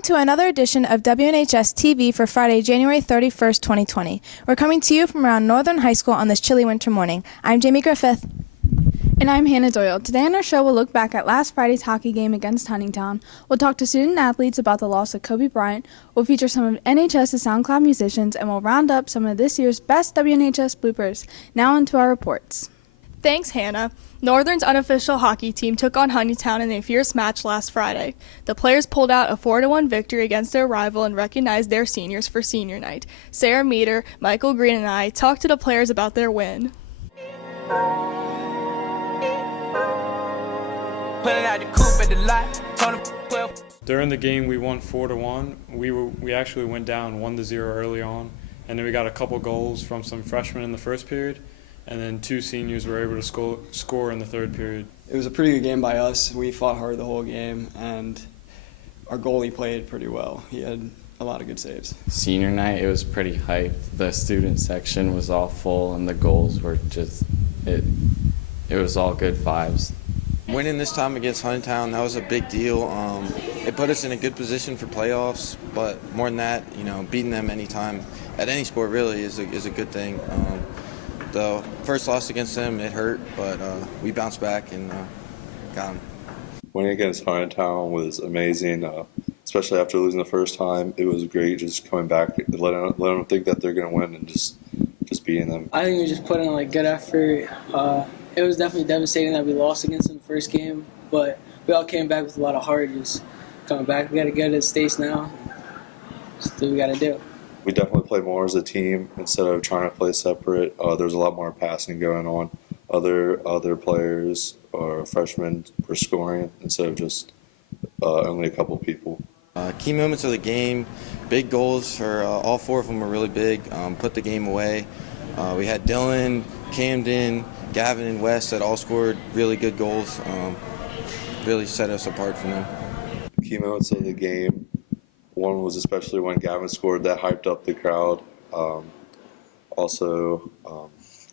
Welcome to another edition of WNHS TV for Friday, January 31st, 2020. We're coming to you from around Northern High School on this chilly winter morning. I'm Jamie Griffith. And I'm Hannah Doyle. Today on our show, we'll look back at last Friday's hockey game against Huntingtown. We'll talk to student athletes about the loss of Kobe Bryant. We'll feature some of NHS's Soundcloud musicians, and we'll round up some of this year's best WNHS bloopers. Now onto our reports. Thanks, Hannah. Northern's unofficial hockey team took on Huntingtown in a fierce match last Friday. The players pulled out a 4-1 victory against their rival and recognized their seniors for senior night. Sarah Meter, Michael Green, and I talked to the players about their win. During the game, we won 4-1. We actually went down 1-0 early on, and then we got a couple goals from some freshmen in the first period, and then two seniors were able to score in the third period. It was a pretty good game by us. We fought hard the whole game, and our goalie played pretty well. He had a lot of good saves. Senior night, it was pretty hyped. The student section was all full, and the goals were just, it was all good vibes. Winning this time against Huntingtown, that was a big deal. It put us in a good position for playoffs, but more than that, beating them anytime at any sport really is a good thing. The first loss against them, it hurt, but we bounced back and got them. Winning against Bryant was amazing, especially after losing the first time. It was great just coming back and letting them think that they're going to win and just beating them. I think we just put in a good effort. It was definitely devastating that we lost against them the first game, but we all came back with a lot of heart. Just coming back, we got to go to the States now. Just do what we got to do. We definitely play more as a team instead of trying to play separate. There's a lot more passing going on. Other players or freshmen were scoring instead of just only a couple people. Key moments of the game, big goals for all four of them were really big. Put the game away. We had Dylan, Camden, Gavin, and Wes that all scored really good goals. Really set us apart from them. Key moments of the game. One was especially when Gavin scored, that hyped up the crowd. Also,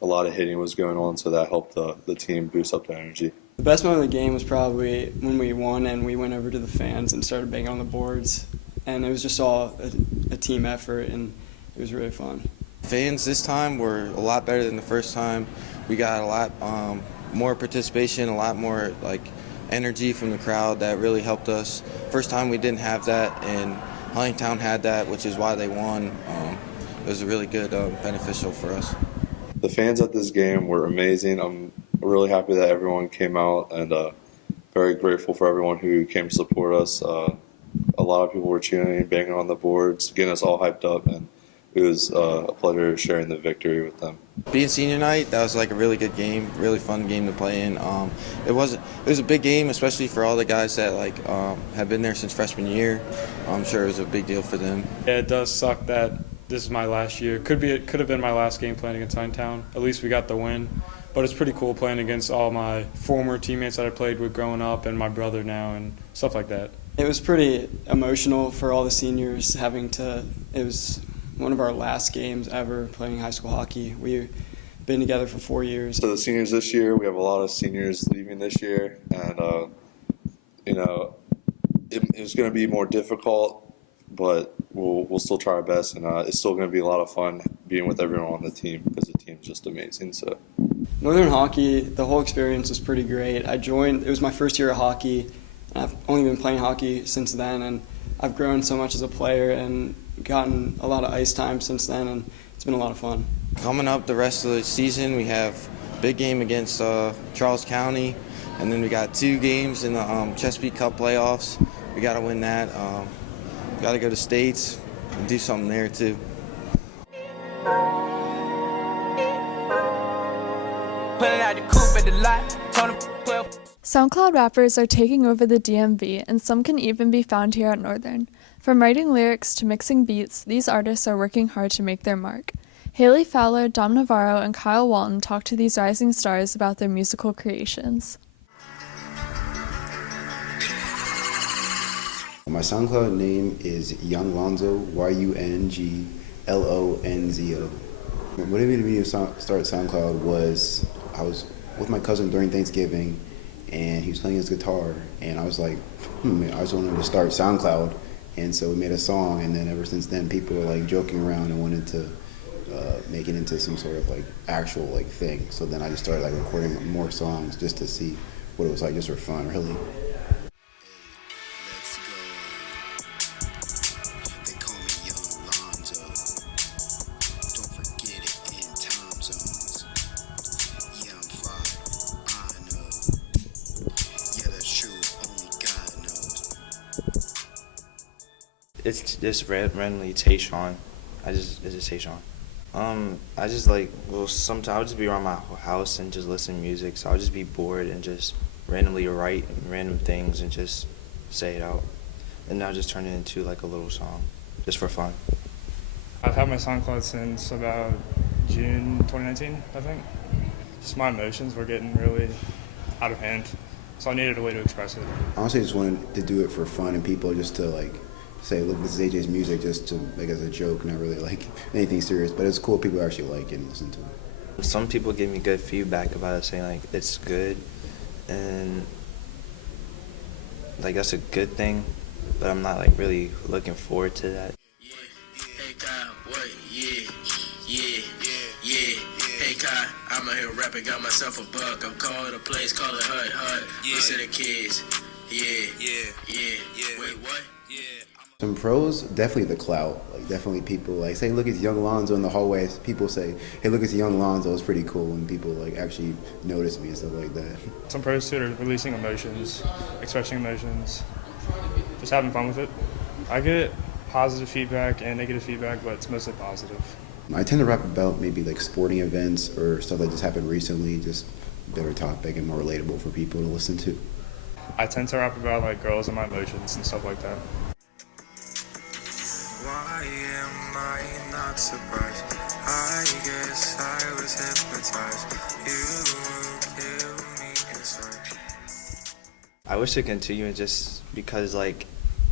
a lot of hitting was going on, so that helped the team boost up their energy. The best moment of the game was probably when we won and we went over to the fans and started banging on the boards. And it was just all a team effort, and it was really fun. Fans this time were a lot better than the first time. We got a lot more participation, a lot more energy from the crowd that really helped us. First time we didn't have that, and Huntingtown had that, which is why they won. It was really good, beneficial for us. The fans at this game were amazing. I'm really happy that everyone came out, and very grateful for everyone who came to support us. A lot of people were cheering, banging on the boards, getting us all hyped up, and it was a pleasure sharing the victory with them. Being senior night, that was a really good game, really fun game to play in. It was a big game, especially for all the guys that have been there since freshman year. I'm sure it was a big deal for them. Yeah, it does suck that this is my last year. It could have been my last game playing against Huntingtown. At least we got the win. But it's pretty cool playing against all my former teammates that I played with growing up and my brother now and stuff like that. It was pretty emotional for all the seniors it was one of our last games ever playing high school hockey. We've been together for 4 years. So the seniors this year, we have a lot of seniors leaving this year, and it was going to be more difficult, but we'll still try our best, and it's still going to be a lot of fun being with everyone on the team because the team's just amazing. So Northern hockey, the whole experience was pretty great. It was my first year of hockey, and I've only been playing hockey since then, and I've grown so much as a player and gotten a lot of ice time since then, and it's been a lot of fun. Coming up the rest of the season, we have a big game against Charles County, and then we got 2 games in the Chesapeake Cup playoffs. We got to win that. Got to go to States and do something there too. SoundCloud rappers are taking over the DMV, and some can even be found here at Northern. From writing lyrics to mixing beats, these artists are working hard to make their mark. Haley Fowler, Dom Navarro, and Kyle Walton talk to these rising stars about their musical creations. My SoundCloud name is Young Lonzo, YUNGLONZO. What made me start SoundCloud was I was with my cousin during Thanksgiving, and he was playing his guitar, and I was like, I just wanted to start SoundCloud, And so we made a song, and then ever since then, people were like joking around and wanted to make it into some sort of like actual like thing. So then I just started like recording more songs just to see what it was like, just for fun, really. It's just randomly Tayshawn. It's just Tayshawn. I just like, well, sometimes I'll just be around my house and just listen to music. So I'll just be bored and just randomly write random things and just say it out. And I'll just turn it into like a little song, just for fun. I've had my Soundcloud since about June 2019, I think. Just my emotions were getting really out of hand, so I needed a way to express it. Honestly, I just wanted to do it for fun and people just to like say, look, this is AJ's music, just to like as a joke, not really like anything serious. But it's cool people actually like it and listen to it. Some people give me good feedback about it, saying like it's good, and like that's a good thing. But I'm not like really looking forward to that. Hey Kai, what? Yeah. Hey Kai, I'm out here rapping, got myself a buck. I'm calling a place, call it Hut. Listen to kids. Yeah. Wait, what? Yeah. Some pros, definitely the clout. Like definitely people like say, look, it's young Lonzo in the hallways. People say, hey, look, it's young Lonzo. It's pretty cool, and people like actually notice me and stuff like that. Some pros too are releasing emotions, expressing emotions, just having fun with it. I get positive feedback and negative feedback, but it's mostly positive. I tend to rap about maybe like sporting events or stuff that just happened recently, just better topic and more relatable for people to listen to. I tend to rap about like girls and my emotions and stuff like that. Why am I not surprised? I guess I was hypnotized. You will kill me inside. I wish to continue just because like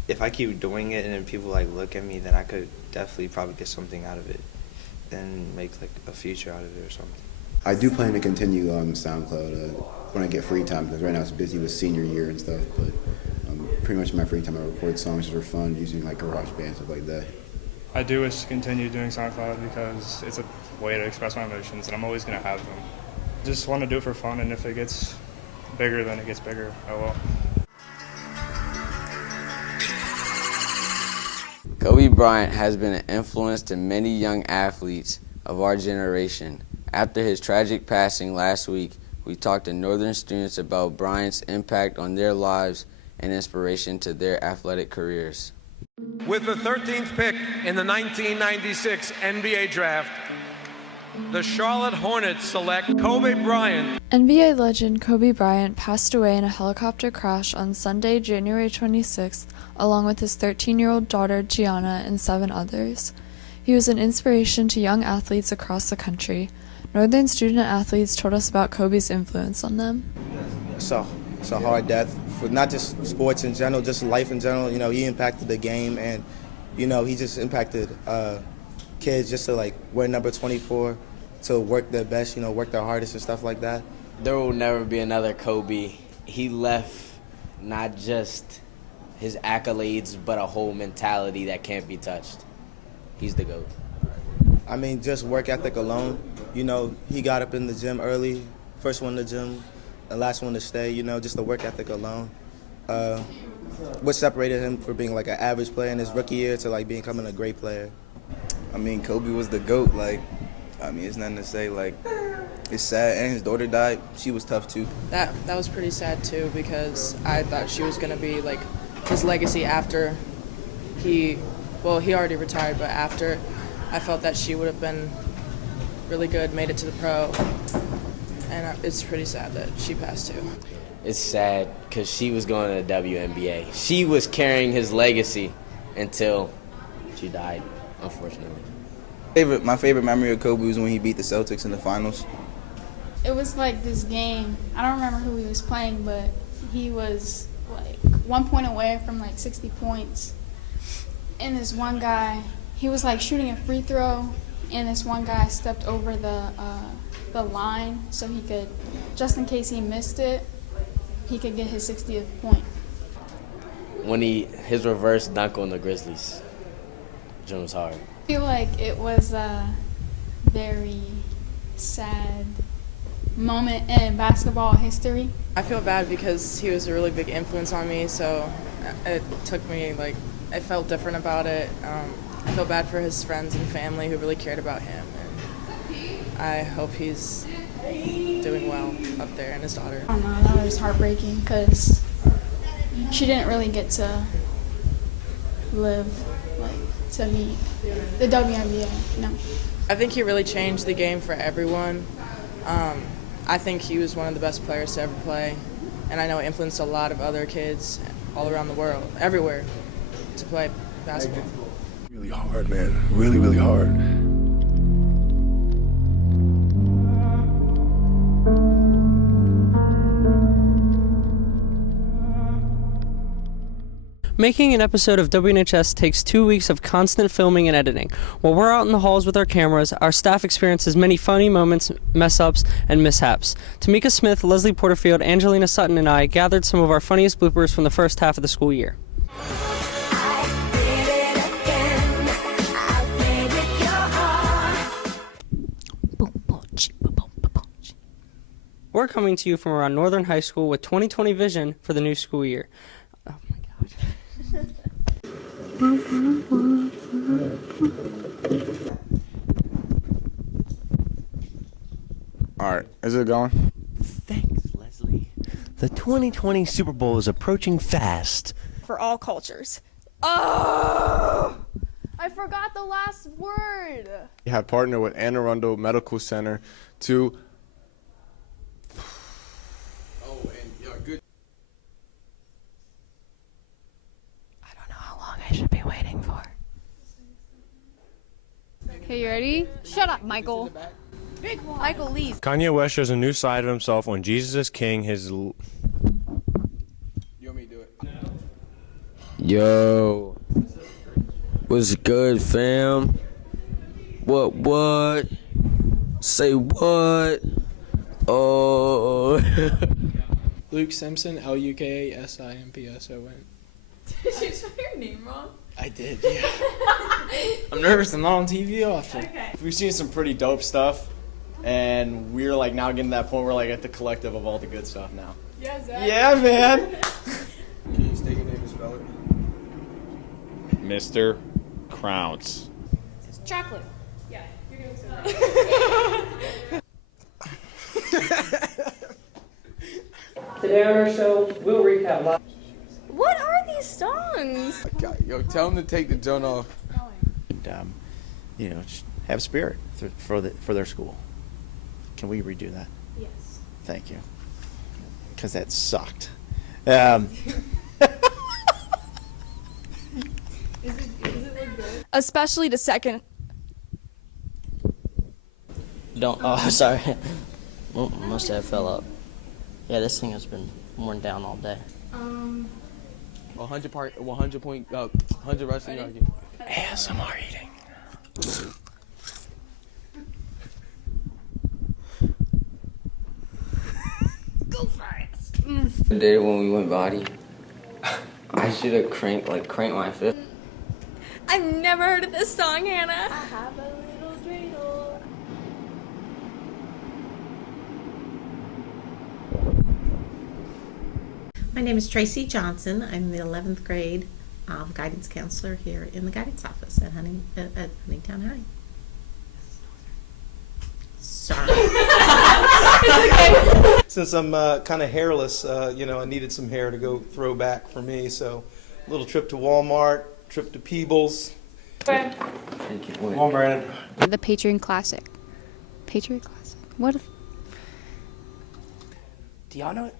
if I keep doing it and then people like look at me, then I could definitely probably get something out of it and make like a future out of it or something. I do plan to continue on SoundCloud when I get free time, because right now it's busy with senior year and stuff, but pretty much in my free time I record songs just for fun using like GarageBand, stuff like that. I do wish to continue doing SoundCloud because it's a way to express my emotions, and I'm always going to have them. Just want to do it for fun, and if it gets bigger, then it gets bigger. Oh well. Kobe Bryant has been an influence to many young athletes of our generation. After his tragic passing last week, we talked to Northern students about Bryant's impact on their lives and inspiration to their athletic careers. With the 13th pick in the 1996 NBA Draft, the Charlotte Hornets select Kobe Bryant. NBA legend Kobe Bryant passed away in a helicopter crash on Sunday, January 26th, along with his 13-year-old daughter Gianna and 7 others. He was an inspiration to young athletes across the country. Northern student athletes told us about Kobe's influence on them. It's a hard death for not just sports in general, just life in general. You know, he impacted the game, and you know, he just impacted kids just to like wear number 24, to work their best, you know, work their hardest and stuff like that. There will never be another Kobe. He left not just his accolades, but a whole mentality that can't be touched. He's the GOAT. I mean, just work ethic alone. You know, he got up in the gym early, first one to the gym, the last one to stay, you know, just the work ethic alone. What separated him from being like an average player in his rookie year to like becoming a great player. I mean, Kobe was the GOAT. Like, I mean, it's nothing to say. Like, it's sad, and his daughter died. She was tough too. That was pretty sad too, because I thought she was gonna be like his legacy after he already retired, but after, I felt that she would have been really good, made it to the pro, and it's pretty sad that she passed too. It's sad because she was going to the WNBA. She was carrying his legacy until she died, unfortunately. My favorite memory of Kobe was when he beat the Celtics in the finals. It was like this game. I don't remember who he was playing, but he was like 1 point away from like 60 points. And this one guy, he was like shooting a free throw, and this one guy stepped over the line so he could, just in case he missed it, he could get his 60th point. when his reverse dunk on the Grizzlies. Jim was hard. I feel like it was a very sad moment in basketball history. I feel bad because he was a really big influence on me, so it took me, like, I felt different about it. I feel bad for his friends and family who really cared about him. And I hope he's doing well up there and his daughter. I don't know, that was heartbreaking because she didn't really get to live, like, to meet the WNBA, I think he really changed the game for everyone. I think he was one of the best players to ever play, and I know it influenced a lot of other kids all around the world, everywhere, to play basketball. Really hard, man. Really, really hard. Making an episode of WNHS takes 2 weeks of constant filming and editing. While we're out in the halls with our cameras, our staff experiences many funny moments, mess-ups, and mishaps. Tamika Smith, Leslie Porterfield, Angelina Sutton, and I gathered some of our funniest bloopers from the first half of the school year. We're coming to you from around Northern High School with 2020 vision for the new school year. All right, is it going? Thanks, Leslie. The 2020 Super Bowl is approaching fast. For all cultures. Oh! I forgot the last word. We have partnered with Anne Arundel Medical Center to. I should be waiting for. Okay, you ready? Shut up, Michael. Michael, leave. Kanye West shows a new side of himself when Jesus is King. You want me to do it? Yo, what's good, fam? What? Say what? Oh. Luke Simpson, LUKASIMPSON. Did you spell your name wrong? I did, yeah. I'm nervous. I'm not on TV often. Okay. We've seen some pretty dope stuff, and we're like now getting to that point where like at the collective of all the good stuff now. Yeah, Zach. Yeah, man. Can you state your name and spell it? Mr. Crounce. It's chocolate. Yeah, you're doing so right. Today on our show, we'll recap live. What are these songs? Yo, tell them to take the joint off. And, just have spirit for their school. Can we redo that? Yes. Thank you. Because that sucked. Is it look good? Especially the second. Sorry. Well, must have fell up. Yeah, this thing has been worn down all day. 100 wrestling argument. ASMR eating. Go fast. The day when we went body, I should have cranked my fist. I've never heard of this song, Hannah. I have a little dreidel. My name is Tracy Johnson. I'm the 11th grade guidance counselor here in the guidance office at Huntingtown High. Sorry. Since I'm kind of hairless, I needed some hair to go throw back for me. So, a little trip to Walmart, trip to Peebles. Thank you. Come on, Brandon. The Patriot Classic. Patriot Classic. What? Do y'all know it?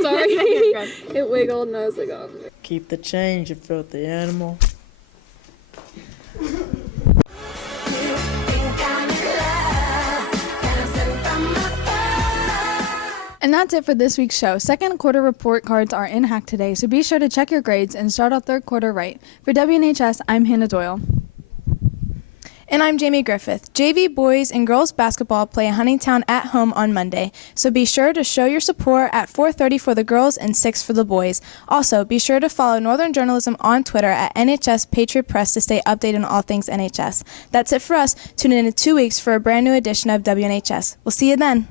Sorry. It wiggled and I was like, oh. Keep the change, you filthy animal. And that's it for this week's show. Second quarter report cards are in hack today, so be sure to check your grades and start out third quarter right. For WNHS, I'm Hannah Doyle. And I'm Jamie Griffith. JV boys and girls basketball play Huntingtown at home on Monday, so be sure to show your support at 4:30 for the girls and 6 for the boys. Also, be sure to follow Northern Journalism on Twitter at NHS Patriot Press to stay updated on all things NHS. That's it for us. Tune in 2 weeks for a brand new edition of WNHS. We'll see you then.